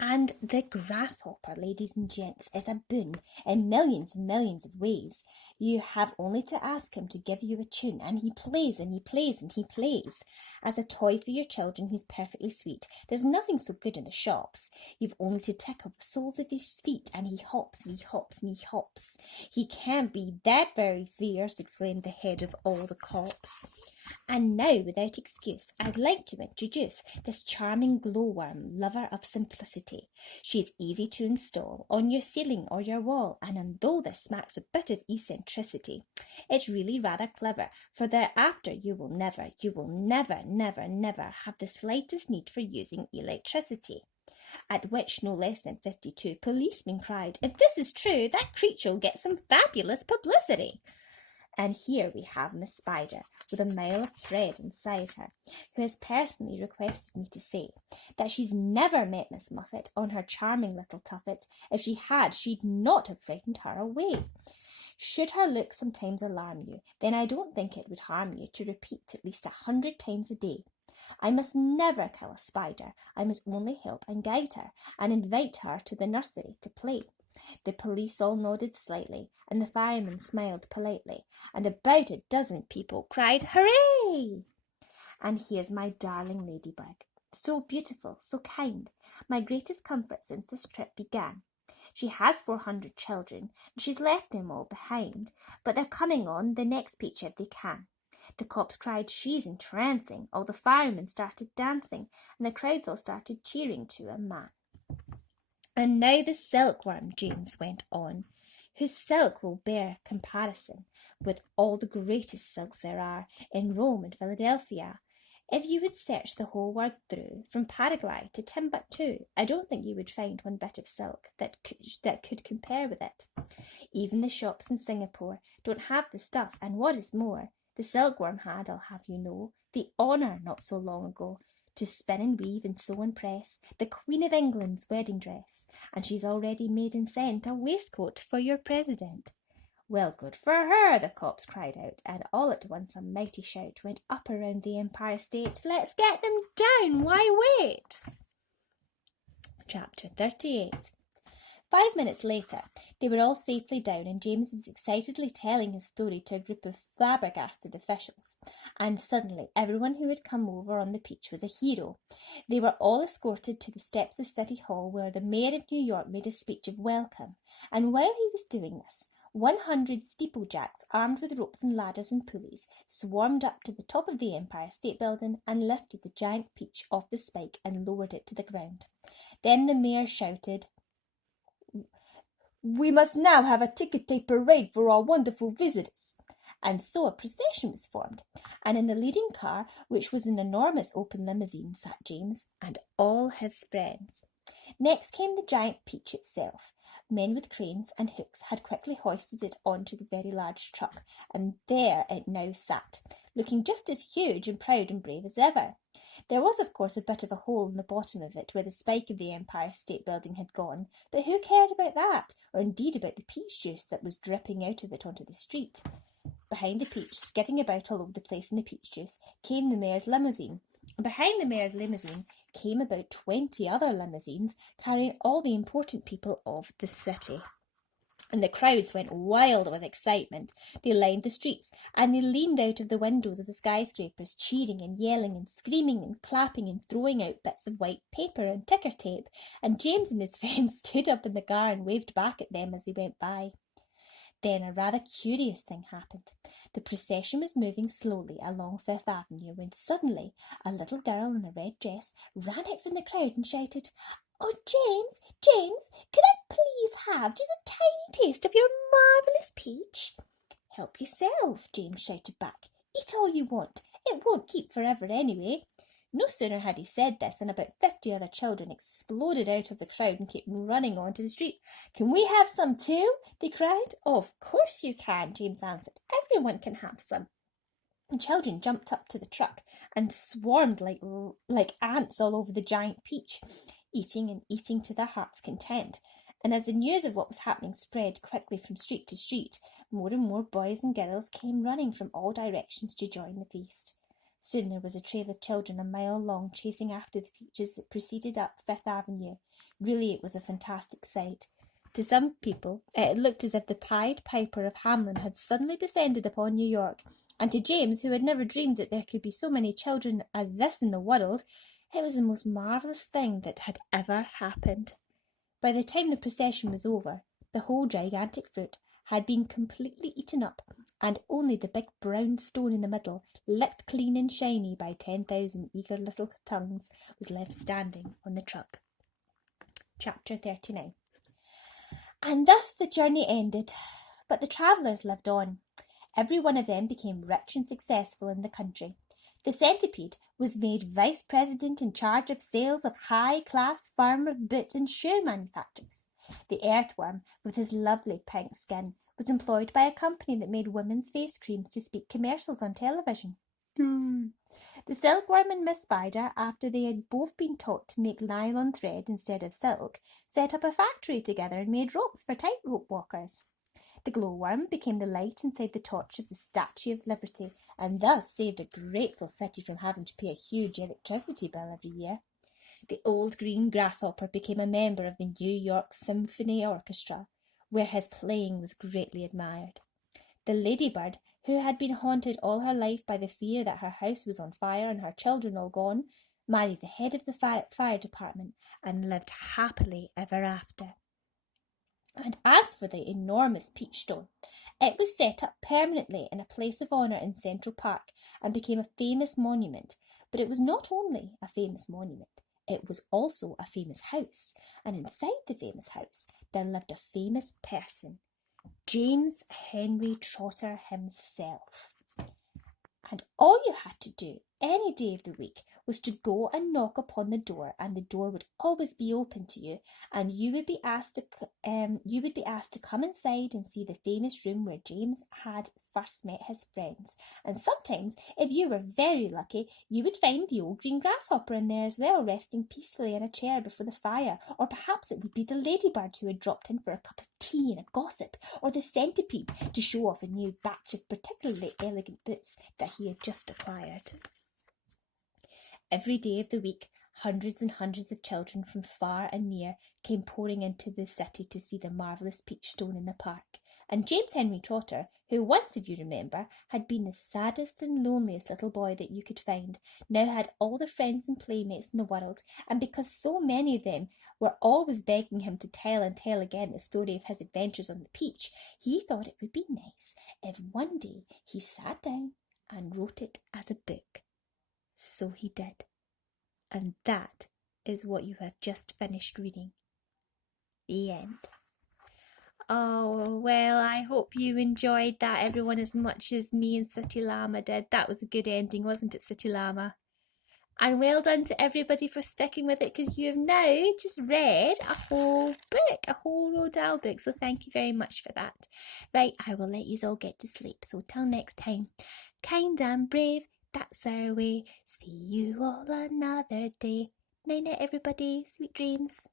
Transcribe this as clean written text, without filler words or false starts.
And the grasshopper, ladies and gents, is a boon in millions and millions of ways. You have only to ask him to give you a tune, and he plays and he plays and he plays. As a toy for your children, he's perfectly sweet. There's nothing so good in the shops. You've only to tickle the soles of his feet, and he hops and he hops and he hops. He can't be that very fierce, exclaimed the head of all the cops. And now, without excuse, I'd like to introduce this charming glowworm, lover of simplicity. She's easy to install on your ceiling or your wall, and although this smacks a bit of eccentricity, it's really rather clever, for thereafter you will never have the slightest need for using electricity. At which no less than 52 policemen cried, "If this is true, that creature will get some fabulous publicity." And here we have Miss Spider, with a mile of thread inside her, who has personally requested me to say that she's never met Miss Muffet on her charming little tuffet. If she had, she'd not have frightened her away. Should her look sometimes alarm you, then I don't think it would harm you to repeat at least 100 times a day, I must never kill a spider. I must only help and guide her, and invite her to the nursery to play. The police all nodded slightly, and the fireman smiled politely, and about a dozen people cried, "Hooray!" And here's my darling ladybird, so beautiful, so kind, my greatest comfort since this trip began. She has 400 children, and she's left them all behind, but they're coming on the next peach if they can. The cops cried, "She's entrancing," all the firemen started dancing, and the crowds all started cheering to a man. And now the silkworm, James went on, whose silk will bear comparison with all the greatest silks there are in Rome and Philadelphia. If you would search the whole world through, from Paraguay to Timbuktu, I don't think you would find one bit of silk that could compare with it. Even the shops in Singapore don't have the stuff, and what is more, the silkworm had, I'll have you know, the honour not so long ago to spin and weave and sew and press the Queen of England's wedding dress, and she's already made and sent a waistcoat for your president. Well, good for her, the cops cried out, and all at once a mighty shout went up around the Empire State. "Let's get them down, why wait?" Chapter 38. 5 minutes later, they were all safely down, and James was excitedly telling his story to a group of flabbergasted officials. And suddenly, everyone who had come over on the peach was a hero. They were all escorted to the steps of City Hall, where the Mayor of New York made a speech of welcome. And while he was doing this, 100 steeplejacks, armed with ropes and ladders and pulleys, swarmed up to the top of the Empire State Building and lifted the giant peach off the spike and lowered it to the ground. Then the mayor shouted, "We must now have a ticker-tape parade for our wonderful visitors." And so a procession was formed, and in the leading car, which was an enormous open limousine, sat James and all his friends. Next came the giant peach itself. Men with cranes and hooks had quickly hoisted it onto the very large truck, and there it now sat, looking just as huge and proud and brave as ever. There was, of course, a bit of a hole in the bottom of it where the spike of the Empire State Building had gone, but who cared about that, or indeed about the peach juice that was dripping out of it onto the street? Behind the peach, skidding about all over the place in the peach juice, came the mayor's limousine. And behind the mayor's limousine came about 20 other limousines carrying all the important people of the city. And the crowds went wild with excitement. They lined the streets, and they leaned out of the windows of the skyscrapers, cheering and yelling and screaming and clapping and throwing out bits of white paper and ticker tape. And James and his friends stood up in the car and waved back at them as they went by. Then a rather curious thing happened. The procession was moving slowly along Fifth Avenue when suddenly a little girl in a red dress ran out from the crowd and shouted, "Oh, James, could I please have just a tiny taste of your marvellous peach?" "Help yourself," James shouted back. "Eat all you want. It won't keep forever anyway." No sooner had he said this than about 50 other children exploded out of the crowd and came running onto the street. "Can we have some too?" they cried. "Of course you can," James answered. "Everyone can have some." And children jumped up to the truck and swarmed like ants all over the giant peach, eating and eating to their heart's content. And as the news of what was happening spread quickly from street to street, more and more boys and girls came running from all directions to join the feast. Soon there was a trail of children a mile long chasing after the peaches that proceeded up Fifth Avenue. Really, it was a fantastic sight. To some people, it looked as if the Pied Piper of Hamelin had suddenly descended upon New York, and to James, who had never dreamed that there could be so many children as this in the world, it was the most marvellous thing that had ever happened. By the time the procession was over, the whole gigantic fruit had been completely eaten up, and only the big brown stone in the middle, licked clean and shiny by 10,000 eager little tongues, was left standing on the truck. Chapter 39. And thus the journey ended, but the travellers lived on. Every one of them became rich and successful in the country. The centipede was made vice president in charge of sales of high-class firm of boot and shoe manufacturers. The earthworm, with his lovely pink skin, was employed by a company that made women's face creams to speak commercials on television. The silkworm and Miss Spider, after they had both been taught to make nylon thread instead of silk, set up a factory together and made ropes for tightrope walkers. The glowworm became the light inside the torch of the Statue of Liberty, and thus saved a grateful city from having to pay a huge electricity bill every year. The old green grasshopper became a member of the New York Symphony Orchestra, where his playing was greatly admired. The ladybird, who had been haunted all her life by the fear that her house was on fire and her children all gone, married the head of the fire department and lived happily ever after. And as for the enormous peach stone, it was set up permanently in a place of honour in Central Park and became a famous monument. But it was not only a famous monument, it was also a famous house, and inside the famous house there lived a famous person, James Henry Trotter himself. And all you had to do any day of the week was to go and knock upon the door, and the door would always be open to you, and you would be asked to come inside and see the famous room where James had first met his friends. And sometimes, if you were very lucky, you would find the old green grasshopper in there as well, resting peacefully in a chair before the fire, or perhaps it would be the ladybird who had dropped in for a cup of tea and a gossip, or the centipede to show off a new batch of particularly elegant boots that he had just acquired. Every day of the week, hundreds and hundreds of children from far and near came pouring into the city to see the marvellous peach stone in the park. And James Henry Trotter, who once, if you remember, had been the saddest and loneliest little boy that you could find, now had all the friends and playmates in the world, and because so many of them were always begging him to tell and tell again the story of his adventures on the peach, he thought it would be nice if one day he sat down and wrote it as a book. So he did. And that is what you have just finished reading. The end. Oh, well, I hope you enjoyed that, everyone, as much as me and City Llama did. That was a good ending, wasn't it, City Llama? And well done to everybody for sticking with it, because you have now just read a whole book, a whole Roald Dahl book. So thank you very much for that. Right, I will let you all get to sleep. So till next time, kind and brave, that's our way. See you all another day. Night night, everybody. Sweet dreams.